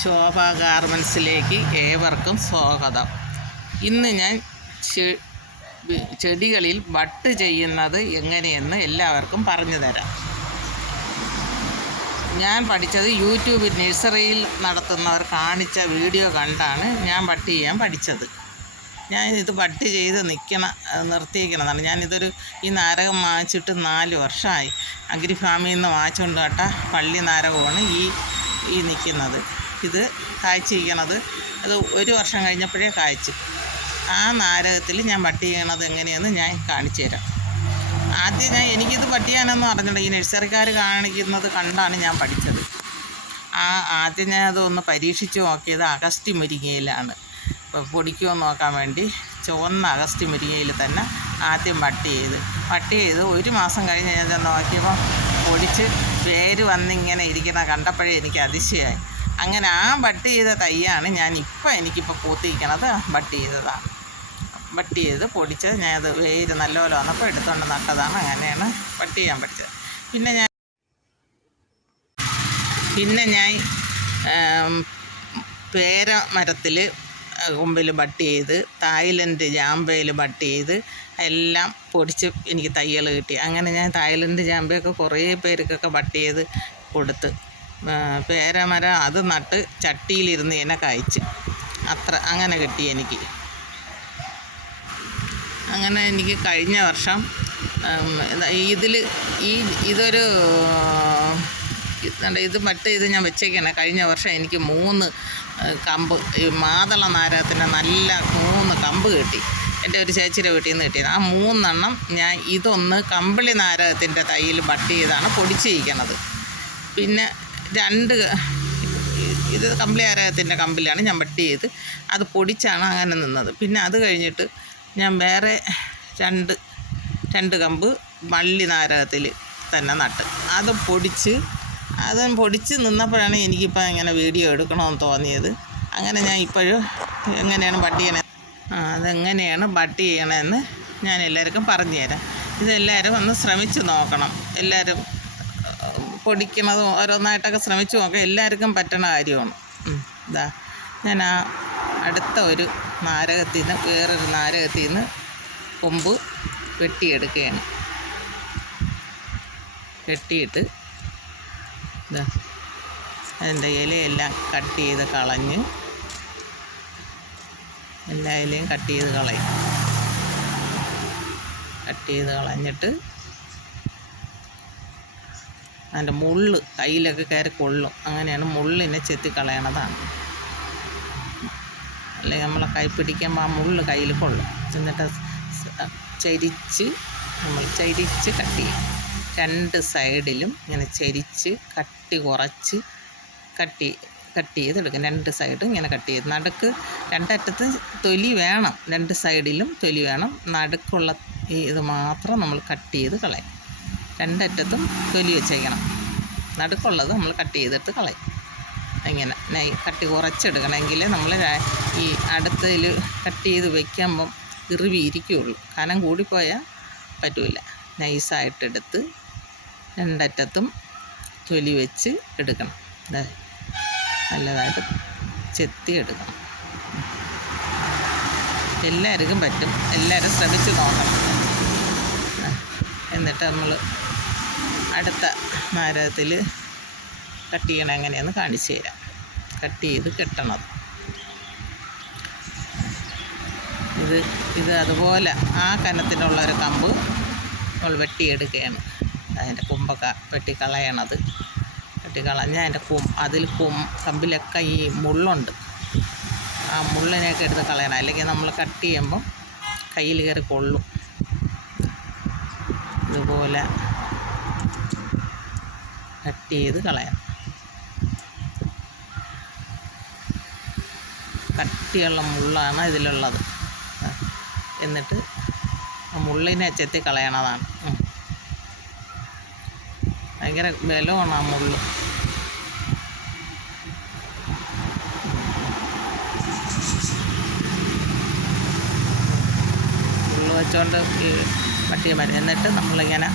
ശോഭ ഗാർമെൻസിലേക്ക് ഏവർക്കും സ്വാഗതം. ഇന്ന് ഞാൻ ചെടികളിൽ ബട്ട് ചെയ്യുന്നത് എങ്ങനെയെന്ന് എല്ലാവർക്കും പറഞ്ഞു തരാം. ഞാൻ പഠിച്ചത് യൂട്യൂബിൽ നഴ്സറിയിൽ നടത്തുന്നവർ കാണിച്ച വീഡിയോ കണ്ടാണ് ഞാൻ ബട്ട് ചെയ്യാൻ പഠിച്ചത്. ഇത് ബട്ട് ചെയ്ത് നിർത്തിയിരിക്കണതാണ്. ഈ നാരകം വാങ്ങിച്ചിട്ട് 4 വർഷമായി. അഗ്രി ഫാമിൽ നിന്ന് വാങ്ങിച്ചുകൊണ്ട് കേട്ട പള്ളി നാരകമാണ് ഈ നിൽക്കുന്നത്. ഇത് കായ്ച്ചിരിക്കണത് അത് 1 വർഷം കഴിഞ്ഞപ്പോഴേ കായ്ച്ചു. ആ നാരകത്തിൽ ഞാൻ ബട്ട് ചെയ്യണത് എങ്ങനെയെന്ന് ഞാൻ കാണിച്ചു തരാം. ആദ്യം എനിക്കിത് ബട്ട് ചെയ്യാനൊന്നും അറിഞ്ഞില്ല. ഈ നഴ്സറിക്കാർ കാണിക്കുന്നത് കണ്ടാണ് ഞാൻ പഠിച്ചത്. ആദ്യം അതൊന്ന് പരീക്ഷിച്ച് നോക്കിയത് അഗസ്റ്റി മുരിങ്ങയിലാണ്. ഇപ്പോൾ പൊടിക്കുമോ നോക്കാൻ വേണ്ടി ചുവന്ന അഗസ്റ്റി മുരിങ്ങയിൽ തന്നെ ആദ്യം ബട്ട് ചെയ്ത് 1 മാസം കഴിഞ്ഞ് ഞാൻ നോക്കിയപ്പോൾ പൊടിച്ച് വേര് വന്നിങ്ങനെ ഇരിക്കുന്ന കണ്ടപ്പോഴേ എനിക്ക് അതിശയമായി. അങ്ങനെ ആ ബട്ട് ചെയ്ത തൈയാണ് എനിക്കിപ്പോൾ പൂത്തിരിക്കണത്. ബട്ട് ചെയ്തതാണ്. ബട്ട് ചെയ്ത് പൊടിച്ച് ഞാനത് വേര് നല്ലപോലെ വന്നപ്പോൾ എടുത്തുകൊണ്ട് നട്ടതാണ്. അങ്ങനെയാണ് ബട്ട് ചെയ്യാൻ പഠിച്ചത്. പിന്നെ ഞാൻ പേര മരത്തിൽ കൊമ്പിൽ ബട്ട് ചെയ്ത്, തായ്ലൻഡ് ജാമ്പയിൽ ബട്ട് ചെയ്ത് എല്ലാം പൊടിച്ച് എനിക്ക് തൈകൾ കിട്ടി. അങ്ങനെ ഞാൻ തായ്ലൻഡ് ജാമ്പയൊക്കെ കുറേ പേർക്കൊക്കെ ബട്ട് ചെയ്ത് കൊടുത്ത്. പേരമരം അത് നട്ട് ചട്ടിയിലിരുന്ന് എന്നെ കായ്ച്ച് അങ്ങനെ കിട്ടി എനിക്ക്. അങ്ങനെ എനിക്ക് കഴിഞ്ഞ വർഷം ഇത് ബട്ട് ചെയ്ത് ഞാൻ വെച്ചേക്കാണ്. കഴിഞ്ഞ വർഷം എനിക്ക് 3 കമ്പ് മാതള നാരകത്തിൻ്റെ നല്ല 3 കമ്പ് കിട്ടി. എൻ്റെ ഒരു ചേച്ചിയുടെ വീട്ടിൽ നിന്ന് കിട്ടിയത്. ആ 3 എണ്ണം ഞാൻ ഇതൊന്ന് കമ്പിളി നാരകത്തിൻ്റെ തൈയിൽ ബട്ട് ചെയ്താണ് പൊടിച്ചിരിക്കണത്. പിന്നെ 2 ഇത് കമ്പിളി നാരകത്തിൻ്റെ കമ്പിലാണ് ഞാൻ ബട്ട് ചെയ്ത് അത് പൊടിച്ചാണ് അങ്ങനെ നിന്നത്. പിന്നെ അത് കഴിഞ്ഞിട്ട് ഞാൻ വേറെ 2 കമ്പ് വള്ളി നാരകത്തിൽ തന്നെ നട്ട് അതും പൊടിച്ച് നിന്നപ്പോഴാണ് എനിക്കിപ്പോൾ ഇങ്ങനെ വീഡിയോ എടുക്കണമെന്ന് തോന്നിയത്. അങ്ങനെ ഞാൻ ഇപ്പോഴും എങ്ങനെയാണ് ബട്ട് ചെയ്യണത് അതെങ്ങനെയാണ് ബട്ട് ചെയ്യണമെന്ന് ഞാൻ എല്ലാവർക്കും പറഞ്ഞു തരാം. ഇതെല്ലാവരും ഒന്ന് ശ്രമിച്ച് നോക്കണം. എല്ലാവരും പൊടിക്കണതും ഓരോന്നായിട്ടൊക്കെ ശ്രമിച്ച് നോക്കാം. എല്ലാവർക്കും പറ്റണ കാര്യമാണ്. ഞാൻ അടുത്ത ഒരു വേറൊരു നാരകത്തിൽ നിന്ന് കൊമ്പ് വെട്ടിയെടുക്കുകയാണ്. വെട്ടിയിട്ട് അതിൻ്റെ ഇലയെല്ലാം കട്ട് ചെയ്ത് കളഞ്ഞ് എല്ലാ ഇലയും കട്ട് ചെയ്ത് കളഞ്ഞിട്ട് അതിൻ്റെ മുള്ള് കയ്യിലൊക്കെ കയറി കൊള്ളും. അങ്ങനെയാണ് മുള്ളിനെ ചെത്തിക്കളയണതാണ്. അല്ലെങ്കിൽ നമ്മളെ കൈ പിടിക്കുമ്പോൾ ആ മുള്ള് കയ്യിൽ കൊള്ളും. എന്നിട്ട് ചരിച്ച് കട്ട് ചെയ്യും. 2 സൈഡിലും ഇങ്ങനെ ചരിച്ച് കട്ടി കുറച്ച് കട്ട് ചെയ്തെടുക്കും. 2 സൈഡും ഇങ്ങനെ കട്ട് ചെയ്ത് നടുക്ക് 2 അറ്റത്ത് തൊലി വേണം. 2 സൈഡിലും തൊലി വേണം. നടുക്കുള്ള ഇത് മാത്രം നമ്മൾ കട്ട് ചെയ്ത് കളയും. 2 അറ്റത്തും തൊലി വെച്ചേക്കണം. നടുക്കുള്ളത് നമ്മൾ കട്ട് ചെയ്തിട്ട് കളയും. ഇങ്ങനെ കട്ടി കുറച്ചെടുക്കണമെങ്കിൽ നമ്മൾ ഈ അടുത്തതിൽ കട്ട് ചെയ്ത് വയ്ക്കുമ്പം ഇറിവി ഇരിക്കുകയുള്ളൂ. കനം കൂടിപ്പോയാൽ പറ്റില്ല. നൈസായിട്ടെടുത്ത് 2 അറ്റത്തും തൊലി വെച്ച് എടുക്കണം. നല്ലതായിട്ട് ചെത്തിയെടുക്കണം. എല്ലാവർക്കും പറ്റും. എല്ലാവരും ശ്രമിച്ച് നോക്കണം. എന്നിട്ട് നമ്മൾ അടുത്ത നാരകത്തിൽ കട്ട് ചെയ്യണം എങ്ങനെയാണെന്ന് കാണിച്ചു തരാം. കട്ട് ചെയ്ത് കെട്ടണത് ഇത് അതുപോലെ ആ കനത്തിനുള്ളൊരു കമ്പ് നമ്മൾ വെട്ടിയെടുക്കുകയാണ്. അതിൻ്റെ കൊമ്പൊക്കെ വെട്ടിക്കളയണത്. വെട്ടിക്കളഞ്ഞാൽ അതിൻ്റെ കമ്പിലൊക്കെ ഈ മുള്ളുണ്ട്. ആ മുള്ളിനെയൊക്കെ എടുത്ത് കളയണം. അല്ലെങ്കിൽ നമ്മൾ കട്ട് ചെയ്യുമ്പം കയ്യിൽ കയറി കൊള്ളും. ഇതുപോലെ കട്ട് ചെയ്ത് കളയണം. കട്ടിയുള്ള മുള്ളാണ് ഇതിലുള്ളത്. എന്നിട്ട് ആ മുള്ളിനെ ചെത്തി കളയണതാണ്. ഭയങ്കര ബലമാണ് ആ മുള്ള്. മുള്ള് വെച്ചുകൊണ്ട് പട്ടിയ മരം. എന്നിട്ട് നമ്മളിങ്ങനെ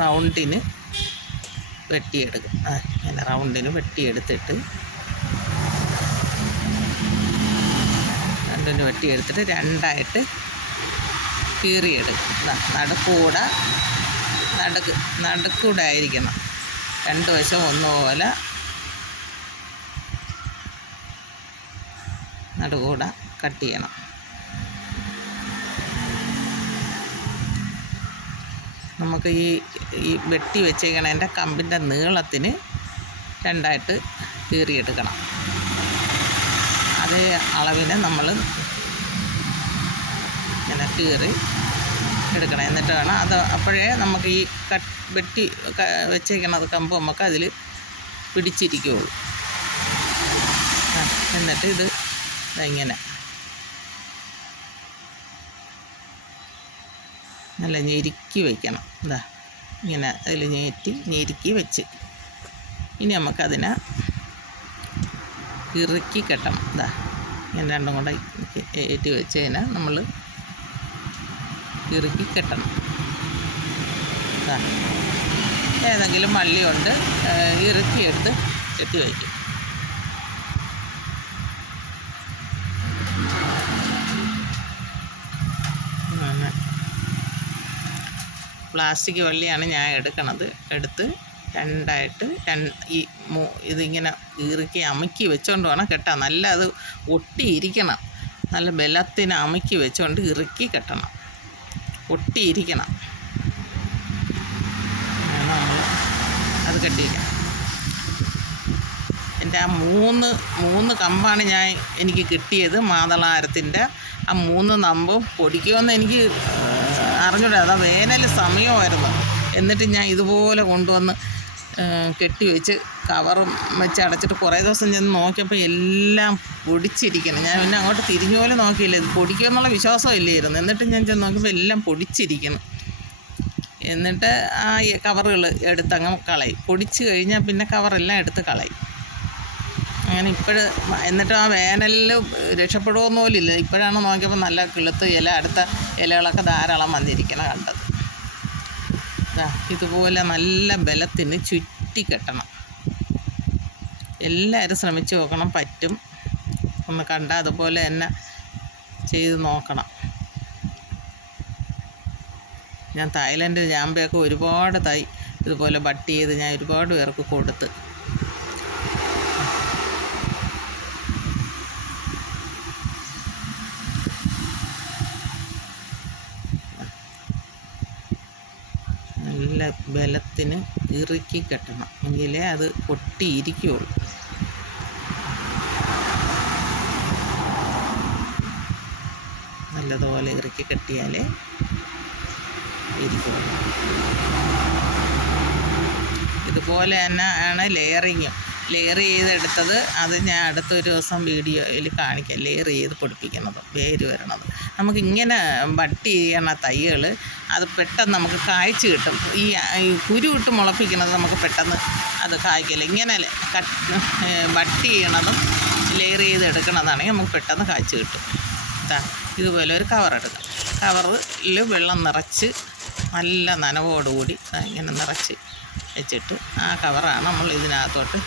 റൗണ്ടിന് വെട്ടിയെടുക്കും. ഇങ്ങനെ റൗണ്ടിന് വെട്ടിയെടുത്തിട്ട് രണ്ടിന് വെട്ടിയെടുത്തിട്ട് രണ്ടായിട്ട് കീറിയെടുക്കും. നടുക്കൂടെ ആയിരിക്കണം, രണ്ട് വശം ഒന്നുപോലെ നടുക്കൂടെ കട്ട് ചെയ്യണം. നമുക്ക് ഈ വെട്ടി വെച്ചേക്കണതിൻ്റെ കമ്പിൻ്റെ നീളത്തിന് രണ്ടായിട്ട് കീറിയെടുക്കണം. അതേ അളവിന് നമ്മൾ ഇങ്ങനെ കീറി എടുക്കണം. എന്നിട്ട് വേണം അത്, അപ്പോഴേ നമുക്ക് ഈ വെട്ടി വെച്ചേക്കണത് കമ്പ് നമുക്ക് അതിൽ പിടിച്ചിരിക്കുകയുള്ളൂ. എന്നിട്ട് ഇത് ഇങ്ങനെ നല്ല ഞെരുക്കി വയ്ക്കണം. ഇങ്ങനെ അതിൽ ഞെരുക്കി വെച്ച് ഇനി നമുക്കതിനെ ഇറുക്കി കെട്ടണം. ഇങ്ങനെ രണ്ടും കൂടെ ഏറ്റി വെച്ചതിനെ നമ്മൾ ഇറുക്കി കെട്ടണം. ഏതെങ്കിലും വള്ളി കൊണ്ട് ഇറുക്കിയെടുത്ത് കെട്ടി വയ്ക്കും. പ്ലാസ്റ്റിക് വള്ളിയാണ് ഞാൻ എടുത്ത് രണ്ടായിട്ട് ഇതിങ്ങനെ ഇറുക്കി അമുക്കി വെച്ചുകൊണ്ട് വേണം കെട്ടാൻ. നല്ല അത് ഒട്ടിയിരിക്കണം, നല്ല ബലത്തിന് അമുക്കി വെച്ചുകൊണ്ട് ഇറുക്കി കെട്ടണം, ഒട്ടിയിരിക്കണം. നമ്മൾ അത് കെട്ടിയിരിക്കണം. എൻ്റെ ആ മൂന്ന് കമ്പാണ് എനിക്ക് കിട്ടിയത്. മാതളാരത്തിൻ്റെ ആ 3 നമ്പും പൊടിക്കുമെന്ന് എനിക്ക് അറിഞ്ഞൂടാ. അതാ വേനൽ സമയമായിരുന്നു. എന്നിട്ട് ഞാൻ ഇതുപോലെ കൊണ്ടുവന്ന് കെട്ടിവെച്ച് കവറും വെച്ച് അടച്ചിട്ട് കുറേ ദിവസം ചെന്ന് നോക്കിയപ്പോൾ എല്ലാം പൊടിച്ചിരിക്കണം. ഞാൻ പിന്നെ അങ്ങോട്ട് തിരിഞ്ഞു പോലും നോക്കിയില്ല, ഇത് പൊടിക്കുമെന്നുള്ള വിശ്വാസം ഇല്ലായിരുന്നു. എന്നിട്ട് ഞാൻ ചെന്ന് നോക്കിയപ്പോൾ എല്ലാം പൊടിച്ചിരിക്കണം. എന്നിട്ട് ആ കവറുകൾ എടുത്തങ്ങ് കളയും. പൊടിച്ച് കഴിഞ്ഞാൽ പിന്നെ കവറെല്ലാം എടുത്ത് കളയും. അങ്ങനെ എന്നിട്ട് ആ വേനലിൽ രക്ഷപ്പെടുമെന്ന് പോലും ഇല്ല. ഇപ്പോഴാണ് നോക്കിയപ്പോൾ നല്ല കിളുത്ത് അടുത്ത ഇലകളൊക്കെ ധാരാളം വന്നിരിക്കണം കണ്ടത്. ഇതുപോലെ നല്ല ബലത്തിന് ചുറ്റി കെട്ടണം. എല്ലാവരും ശ്രമിച്ച് നോക്കണം, പറ്റും. ഒന്ന് കണ്ടാൽ അതുപോലെ തന്നെ ചെയ്ത് നോക്കണം. ഞാൻ തായ്ലൻഡ് ജാമ്പയൊക്കെ ഒരുപാട് ഇതുപോലെ ബട്ട് ചെയ്ത് ഞാൻ ഒരുപാട് പേർക്ക് കൊടുത്ത്. നല്ല ബലത്തിന് ഇറുക്കി കെട്ടണം, എങ്കിലേ അത് ഒട്ടിയിരിക്കുകയുള്ളൂ. നല്ലതുപോലെ ഇറുക്കി കെട്ടിയാലേ ഇരിക്കുകയുള്ളൂ. ഇതുപോലെ തന്നെ ആണ് ലെയർ ചെയ്തെടുത്തത്. അത് ഞാൻ അടുത്തൊരു ദിവസം വീഡിയോയിൽ കാണിക്കാം. ലെയർ ചെയ്ത് പൊടിപ്പിക്കുന്നതും വേര് വരണത്. നമുക്കിങ്ങനെ ബട്ട് ചെയ്യണ തൈകൾ അത് പെട്ടെന്ന് നമുക്ക് കായ്ച്ച് കിട്ടും. ഈ കുരുവിട്ട് മുളപ്പിക്കുന്നത് നമുക്ക് പെട്ടെന്ന് അത് കായ്ക്കില്ല. ഇങ്ങനെ ബട്ട് ചെയ്യണതും ലെയർ ചെയ്തെടുക്കണതാണെങ്കിൽ നമുക്ക് പെട്ടെന്ന് കായ്ച്ച് കിട്ടും. ഇതുപോലെ ഒരു കവറെടുക്കാം. കവറിൽ വെള്ളം നിറച്ച് നല്ല നനവോടുകൂടി ഇങ്ങനെ നിറച്ച് വെച്ചിട്ട് ആ കവറാണ് നമ്മൾ ഇതിനകത്തോട്ട്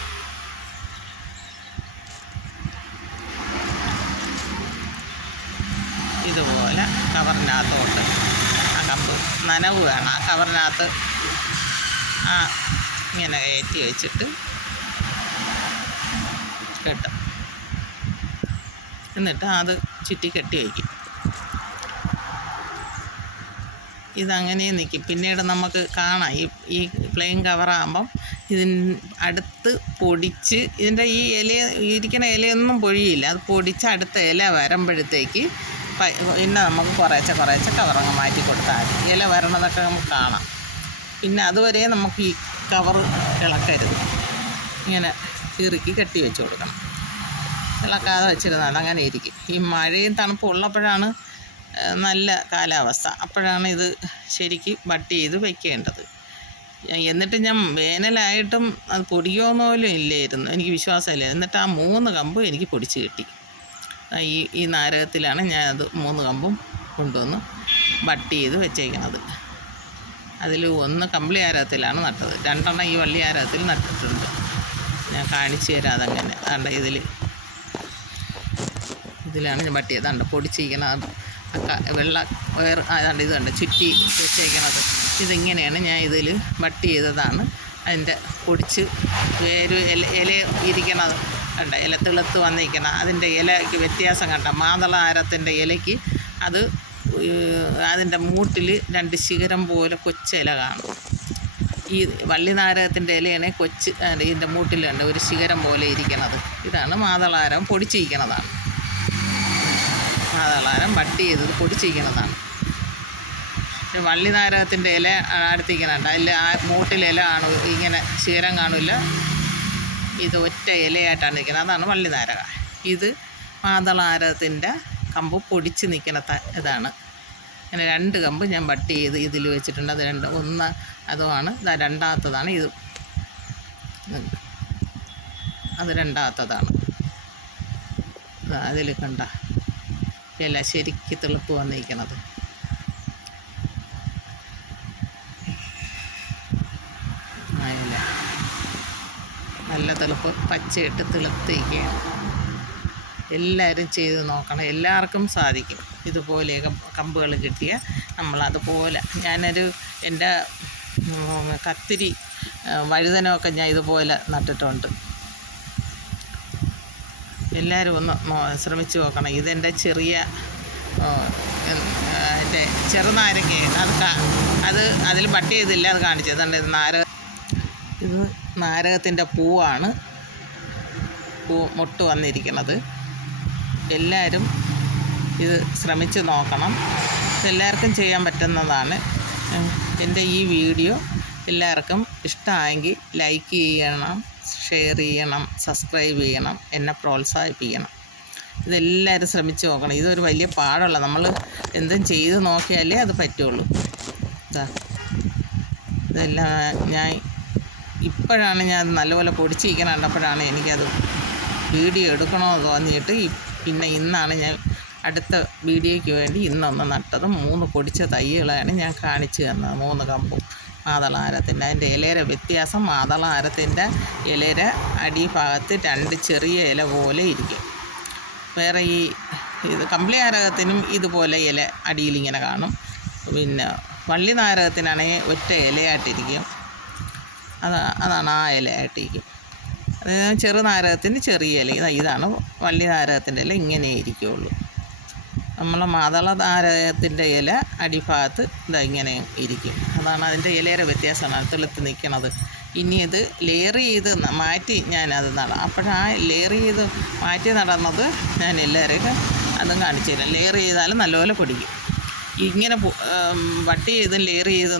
ഇതുപോലെ കവറിനകത്തോട്ട് ആ കമ്പ് നനവ് വേണം. ആ കവറിനകത്ത് ഇങ്ങനെ കയറ്റി വെച്ചിട്ട് കെട്ടും. എന്നിട്ട് അത് ചുറ്റി കെട്ടി വയ്ക്കും. ഇതങ്ങനെ നിൽക്കും. പിന്നീട് നമുക്ക് കാണാം ഈ പ്ലെയിൻ കവറാകുമ്പം അടുത്ത് പൊടിച്ച് ഇതിൻ്റെ ഈ ഇരിക്കുന്ന ഇലയൊന്നും പൊഴിയില്ല. അത് പൊടിച്ച് അടുത്ത ഇല വരുമ്പോഴത്തേക്ക് പിന്നെ നമുക്ക് കുറേശ്ശെ കവറങ്ങ് മാറ്റി കൊടുത്താൽ മതി. ഇല വരണതൊക്കെ നമുക്ക് കാണാം. പിന്നെ അതുവരെ നമുക്ക് ഈ കവർ ഇളക്കരുത്, ഇങ്ങനെ ഇറുക്കി കെട്ടി വെച്ച് കൊടുക്കണം. ഇളക്കാതെ വെച്ചിരുന്നാൽ അങ്ങനെ ഇരിക്കും. ഈ മഴയും തണുപ്പും ഉള്ളപ്പോഴാണ് നല്ല കാലാവസ്ഥ, അപ്പോഴാണ് ഇത് ശരിക്ക് ബട്ട് ചെയ്ത് വയ്ക്കേണ്ടത്. എന്നിട്ട് ഞാൻ വേനലായിട്ടും അത് പൊടിയോന്ന് പോലും ഇല്ലായിരുന്നു, എനിക്ക് വിശ്വാസമില്ല. എന്നിട്ട് ആ 3 കമ്പും എനിക്ക് പൊടിച്ച് കിട്ടി. ഈ നാരകത്തിലാണ് ഞാൻ അത് 3 കമ്പും കൊണ്ടുവന്ന് ബട്ട് ചെയ്ത് വെച്ചേക്കണത്. അതിൽ 1 കമ്പിളി ആരകത്തിലാണ് നട്ടത്, 2 ഈ വള്ളി ആരകത്തിൽ നട്ടിട്ടുണ്ട്. ഞാൻ കാണിച്ചു തരാം അതങ്ങനെ. അതുകൊണ്ട് ഇതിലാണ് ഞാൻ ബട്ടി ചെയ്തത്. പൊടിച്ചിരിക്കുന്നത് വെള്ള വയർ അതാണ്ട് ഇതുണ്ട് ചുറ്റി വെച്ചേക്കണത്. ഇതിങ്ങനെയാണ് ഞാൻ ഇതിൽ ബട്ടി ചെയ്തതാണ്. അതിൻ്റെ പൊടിച്ച് വേര് ഇല ഇരിക്കണത് കണ്ട, ഇല തിളുത്ത് വന്നിരിക്കണം. അതിൻ്റെ ഇലയ്ക്ക് വ്യത്യാസം കണ്ട. മാതളാരത്തിൻ്റെ ഇലയ്ക്ക് അത് അതിൻ്റെ മൂട്ടിൽ 2 ശിഖരം പോലെ കൊച്ചില കാണും. ഈ വള്ളിനാരകത്തിൻ്റെ ഇലയാണ് ഇതിൻ്റെ മൂട്ടിൽ കണ്ട് ഒരു ശിഖരം പോലെ ഇരിക്കണത്. ഇതാണ് മാതളാരം പൊടിച്ചിരിക്കണതാണ്. മാതളാരം ബട്ടി ചെയ്തത് പൊടിച്ചിരിക്കണതാണ്. വള്ളിനാരകത്തിൻ്റെ ഇല അടുത്തിരിക്കുന്നുണ്ട്. അതിൽ ആ മൂട്ടിൽ ഇല കാണും, ഇങ്ങനെ ശിഖരം കാണില്ല. ഇത് ഒറ്റ ഇലയായിട്ടാണ് നിൽക്കുന്നത്. അതാണ് വള്ളിനാരക. ഇത് മാതളാരകത്തിൻ്റെ കമ്പ് പൊടിച്ച് നിൽക്കുന്ന ഇതാണ്. അങ്ങനെ 2 കമ്പ് ഞാൻ ബട്ടി ചെയ്ത് ഇതിൽ വെച്ചിട്ടുണ്ട്. അത് ഒന്ന് അതുമാണ്. രണ്ടാമത്തതാണ് ഇത്. അത് രണ്ടാമത്തതാണ്. അതിൽ കണ്ട ഇല ശരിക്ക് തിളുപ്പ് വന്നിരിക്കണത്. ഇല നല്ല തിളുപ്പ് പച്ചയിട്ട് തിളുത്തിരിക്കുകയാണ്. എല്ലാവരും ചെയ്ത് നോക്കണം. എല്ലാവർക്കും സാധിക്കും. ഇതുപോലെയൊക്കെ കമ്പുകൾ കിട്ടിയ നമ്മളതുപോലെ എൻ്റെ കത്തിരി വഴുതനമൊക്കെ ഞാൻ ഇതുപോലെ നട്ടിട്ടുണ്ട്. എല്ലാവരും ഒന്ന് ശ്രമിച്ച് നോക്കണം. ഇതെൻ്റെ ചെറിയ എൻ്റെ ചെറുനാരങ്ങയാണ്. അതിൽ ബട്ടി ചെയ്തില്ല, അത് കാണിച്ചത്. അതുകൊണ്ട് ഇത് നാരകത്തിൻ്റെ പൂവാണ്. മുട്ട് വന്നിരിക്കുന്നത്. എല്ലാവരും ഇത് ശ്രമിച്ച് നോക്കണം. എല്ലാവർക്കും ചെയ്യാൻ പറ്റുന്നതാണ്. എൻ്റെ ഈ വീഡിയോ എല്ലാവർക്കും ഇഷ്ടമായെങ്കിൽ ലൈക്ക് ചെയ്യണം, ഷെയർ ചെയ്യണം, സബ്സ്ക്രൈബ് ചെയ്യണം, എന്നെ പ്രോത്സാഹിപ്പിക്കണം. ഇതെല്ലാവരും ശ്രമിച്ച് നോക്കണം. ഇതൊരു വലിയ പാടുള്ള, നമ്മൾ എന്തും ചെയ്ത് നോക്കിയാലേ അത് പറ്റുള്ളൂ. ഇതെല്ലാം ഇപ്പോഴാണ് ഞാൻ നല്ലപോലെ പൊടിച്ചിരിക്കണം കണ്ടപ്പോഴാണ് എനിക്കത് വീഡിയോ എടുക്കണമെന്ന് തോന്നിയിട്ട് പിന്നെ ഇന്നാണ് ഞാൻ അടുത്ത വീഡിയോയ്ക്ക് വേണ്ടി ഇന്നൊന്ന് നട്ടത്. 3 പൊടിച്ച തൈകളാണ് ഞാൻ കാണിച്ചു തന്നത്. 3 കമ്പും മാതളാരത്തിൻ്റെ. അതിൻ്റെ ഇലയുടെ വ്യത്യാസം, മാതളാരത്തിൻ്റെ ഇലയുടെ അടിഭാഗത്ത് 2 ചെറിയ ഇല പോലെ ഇരിക്കും. വേറെ ഇത് കമ്പിളിനാരകത്തിനും ഇതുപോലെ ഇല അടിയിലിങ്ങനെ കാണും. പിന്നെ വള്ളിനാരകത്തിനാണെങ്കിൽ ഒറ്റ ഇലയായിട്ടിരിക്കും. അതാണ് ആ ഇലയായിട്ടിരിക്കും. അതായത് ചെറുനാരകത്തിന് ചെറിയ ഇല. ഇതാണ് വള്ളിനാരകത്തിൻ്റെ ഇല, ഇങ്ങനെ ഇരിക്കുകയുള്ളൂ. നമ്മളെ മാതളനാരകത്തിൻ്റെ ഇല അടിഭാഗത്ത് ഇങ്ങനെ ഇരിക്കും. അതാണ് അതിൻ്റെ ഇലയുടെ വ്യത്യാസമാണ് തെളുത്ത് നിൽക്കുന്നത്. ഇനി ഇത് ലെയർ ചെയ്ത് മാറ്റി ഞാനത് നടാം. അപ്പോഴാ ലെയർ ചെയ്ത് മാറ്റി നടന്നത് ഞാൻ എല്ലാവരെയും അതും കാണിച്ചു തരാം. ലെയർ ചെയ്താലും നല്ലപോലെ പൊടിക്കും. ഇങ്ങനെ ബട്ടി ചെയ്ത് ലെയർ ചെയ്ത്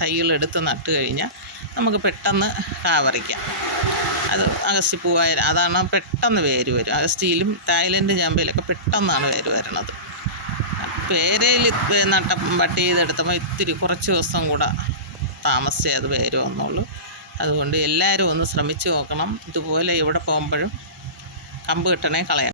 തൈകളെടുത്ത് നട്ട് കഴിഞ്ഞാൽ നമുക്ക് പെട്ടെന്ന് കാവറിക്കാം. അത് അഗസ്ത്യപ്പൂവായാലും അതാണ് പെട്ടെന്ന് വേര് വരും. അഗസ്ത്യയിലും തായ്ലൻഡ് ചാമ്പയിലൊക്കെ പെട്ടെന്നാണ് വേര് വരണത്. പേരയിൽ നട്ട ബട്ടി ചെയ്തെടുത്തപ്പോൾ ഇത്തിരി കുറച്ച് ദിവസം കൂടെ താമസിച്ചേ അത് വേര് വന്നുള്ളൂ. അതുകൊണ്ട് എല്ലാവരും ഒന്ന് ശ്രമിച്ച് നോക്കണം. ഇതുപോലെ എവിടെ പോകുമ്പോഴും കമ്പ് കിട്ടണേ കളയണം.